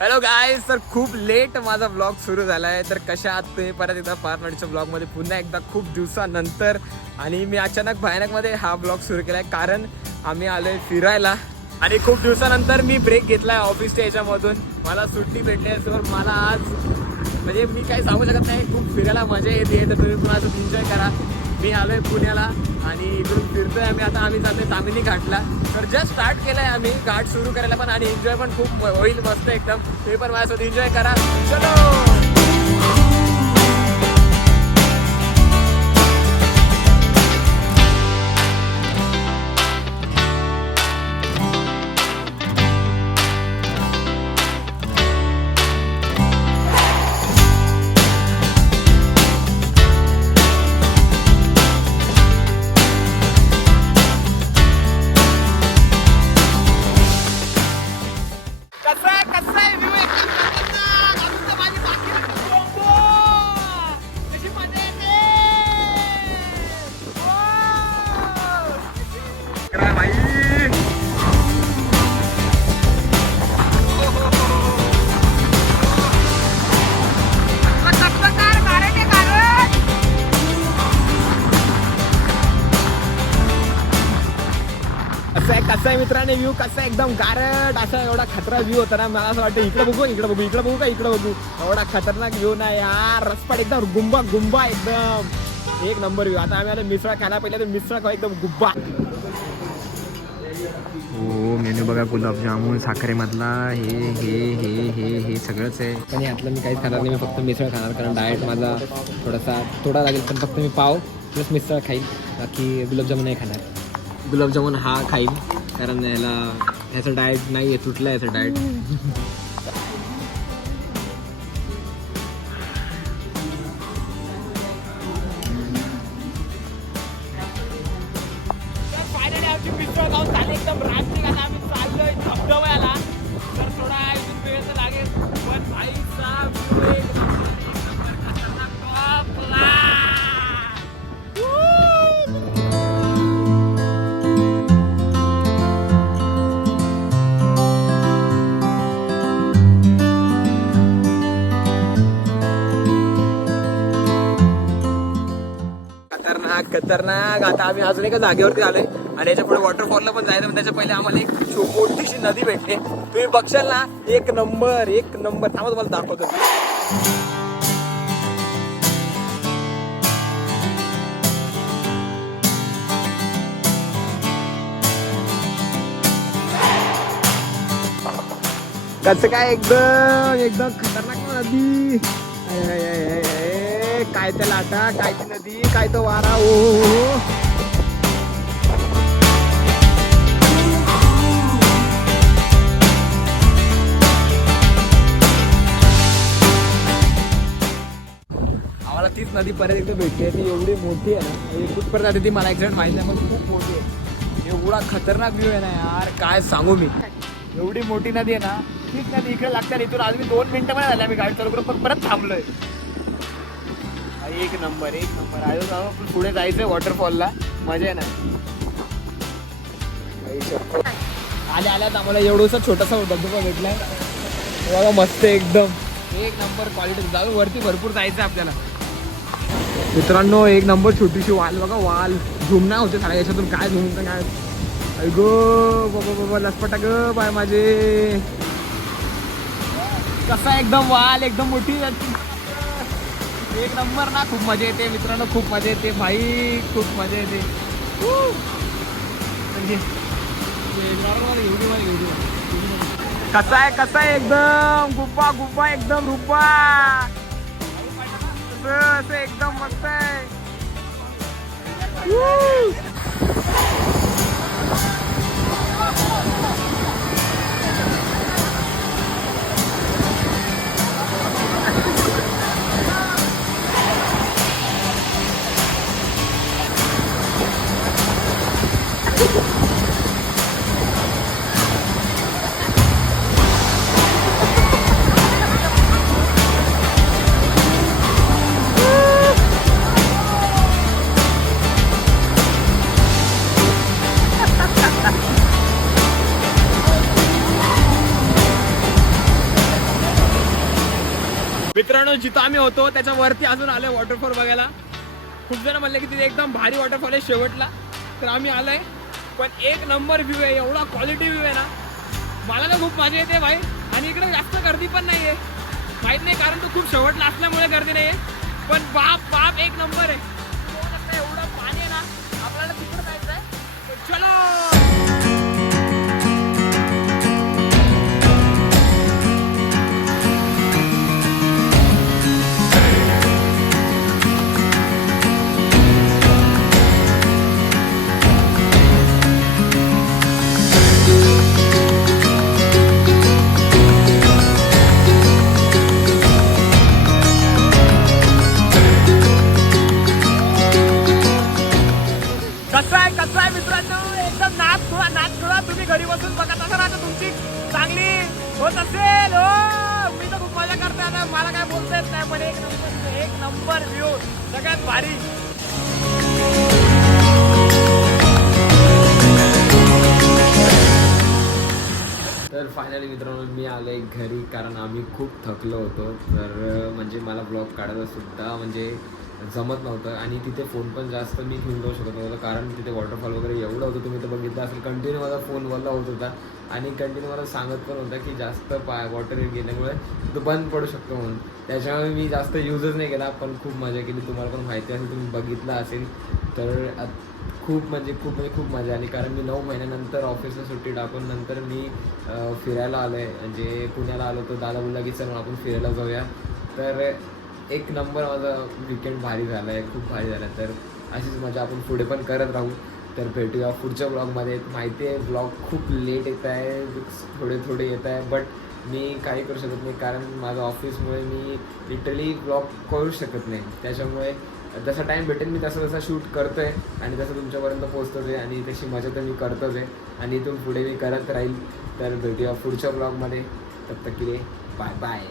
Hello guys, तर खूप late माझा ब्लॉग सुरू झाला आहे. तर कशा आहात तुम्ही? परत एकदा पारनाडीच्या ब्लॉगमध्ये पुन्हा एकदा खूप दिवसानंतर. आणि मी अचानक भयानकमध्ये हा ब्लॉग सुरू केला आहे कारण आम्ही आलो आहे फिरायला. आणि खूप दिवसानंतर मी ब्रेक घेतला आहे ऑफिसच्या याच्यामधून. मला सुट्टी भेटल्यावर मला आज म्हणजे मी काही सांगू शकत नाही, खूप फिरायला मजा येते. तर तुम्ही पण असं एन्जॉय करा. मी आलो आहे पुण्याला आणि इकडून फिरतोय आम्ही. आता आम्ही जातोय तामिनी घाटला. तर जस्ट स्टार्ट केलं आहे आम्ही घाट सुरू करायला पण, आणि एन्जॉय पण खूप होईल मस्त एकदम. तुम्ही पण माझ्यासोबत एन्जॉय करा. चलो. कसा आहे मित्रांनो व्ह्यू? कसा एकदम गारट असा एवढा खतरा व्ह्यू होता ना. मला असं वाटतं इकडे बघू इकडे बघू इकडे बघू का इकडे बघू. एवढा खतरनाक व्ह्यू ना यार. रसपाट एकदम गुंबा गुंबा एकदम एक नंबर व्ह्यू. आता आम्ही आता मिसळ खायला पहिले तर मिसळ खाऊ एकदम गुब्बा. हो मेनू बघा, गुलाबजामुन साखरेमधला हे हे हे हे हे सगळंच आहे. पण यातलं मी काहीच खाणार नाही. मी फक्त मिसळ खाणार कारण डाएट माझा थोडा लागेल. पण फक्त मी पाव प्लस मिसळ खाईल, बाकी गुलाबजामुन नाही खाणार. गुलाबजामुन हा खाईल कारण ह्याचं डाएट नाही आहे, तुटलं याचं डाएट. फायनली आमची मिसळ खाऊन झाली एकदम रात्री. आता आम्ही चाललोय धबधब्याला. तर थोडा वेळ तर लागेल पण भाई खतरनाक. आता आम्ही अजून एका जागेवरती आलोय आणि याच्या पुढे वॉटरफॉलला पण जायचं. पण त्याच्या पहिले आम्हाला एक मोठीशी नदी भेटते. तुम्ही बघशाल ना, एक नंबर एक नंबर. थांबा तुम्हाला दाखवतो. कसं काय एकदम एकदम खतरनाक नदी. काय त्या लाटा, काय ती नदी, काय तो वारा. ओ आम्हाला तीच नदी परत एकदा भेटते. ती एवढी मोठी आहे ना, कुठपर्यंत जाते ती मला एक्झॅक्ट माहिती नाही, पण खूप मोठी आहे. एवढा खतरनाक व्ह्यू आहे ना यार, काय सांगू मी. एवढी मोठी नदी आहे ना, तीच नदी इकडे लागते. इथून आज मी 2 मिनिटं पण झाले आम्ही गाडी चालू करून, पण परत थांबलोय. एक नंबर एक नंबर. आयो पुढे जायचंय वॉटरफॉलला, मजा आहे ना. आल्यात आम्हाला एवढंसा छोटासा धबधबा भेटलाय बघा, मस्त एकदम एक नंबर क्वालिटी. जाऊ वरती भरपूर जायचं आपल्याला मित्रांनो. एक नंबर छोटीशी वाल बघा, वाल झुम नाही होते साड्या याच्यातून. काय झुमतं काय गो बाबा बाबा, लसपटा ग बाय माझे. कसा एकदम वाल एकदम मोठी एक नंबर ना. खूप मजा येते मित्रांनो, खूप मजा येते भाई, खूप मजा येते. कसा आहे एकदम गुब्बा गुब्बा एकदम रुब्बा. एकदम मस्त आहे. मित्रांनो जिथं आम्ही होतो त्याच्या वरती अजून आलोय वॉटरफॉल बघायला. खूप जण म्हणले की तिथे एकदम भारी वॉटरफॉल आहे शेवटला, तर आम्ही आलोय. पण एक नंबर व्ह्यू आहे, एवढा क्वालिटी व्ह्यू आहे ना, मला तर खूप मजा येते भाई. आणि इकडे जास्त गर्दी पण नाहीये, माहित नाही कारण तो खूप शेवटला असल्यामुळे गर्दी नाहीये. पण बाप बाप एक नंबर आहे. एवढं पाणी आहे ना, आपल्याला तिकडे जायचं आहे. चलो. कसं आहे मित्रांनो, एकदम नाच थोडा तुम्ही घरी बसून बघत असाल आता, तुमची चांगली होत असेल. हो मी तर खूप मजा करते आता, मला काय बोलता येत नाही. पण एक नंबर व्ह्यू, सगळ्यात भारी. तर फायनली मित्रांनो मी आलो आहे घरी, कारण आम्ही खूप थकलो होतो. तर म्हणजे मला ब्लॉग काढायला सुद्धा म्हणजे जमत नव्हतं. आणि तिथे फोन पण जास्त मी घेऊन जाऊ शकत नव्हतं, कारण तिथे वॉटरफॉल वगैरे एवढं होतं. तुम्ही तर बघितलं असेल, कंटिन्यू माझा फोन वल्ला होत होता. आणि कंटिन्यू मला सांगत पण होता की जास्त वॉटर गेल्यामुळे तो बंद पडू शकतो म्हणून. त्याच्यामुळे मी जास्त यूजच नाही केला. पण खूप मजा केली, तुम्हाला पण माहिती असेल, तुम्ही बघितलं असेल. तर खूप मजा आली, कारण मी 9 महिन्यानंतर ऑफिसला सुट्टी टाकून नंतर मी फिरायला आलो आहे. म्हणजे पुण्याला आलो, तो दादा बोलला की चल आपण फिरायला जाऊया. तर एक नंबर माझा वीकेंड भारी झाला आहे, खूप भारी झाला. तर अशीच मजा आपण पुढे पण करत राहू. तर भेटूया पुढच्या ब्लॉगमध्ये. माहिती आहे ब्लॉग खूप लेट येत आहे, थोडे येत आहे, बट मी काही करू शकत नाही, कारण माझं ऑफिसमुळे मी लिटरली ब्लॉग करू शकत नाही. त्याच्यामुळे जसा टाईम भेटेल मी तसा शूट करतो आहे आणि तसं तुमच्यापर्यंत पोहोचतोच आहे. आणि तशी मजा तर मी करतोच आहे आणि इथून पुढे मी करत राहील. तर भेटूया पुढच्या ब्लॉगमध्ये. तब तक के लिए बाय बाय.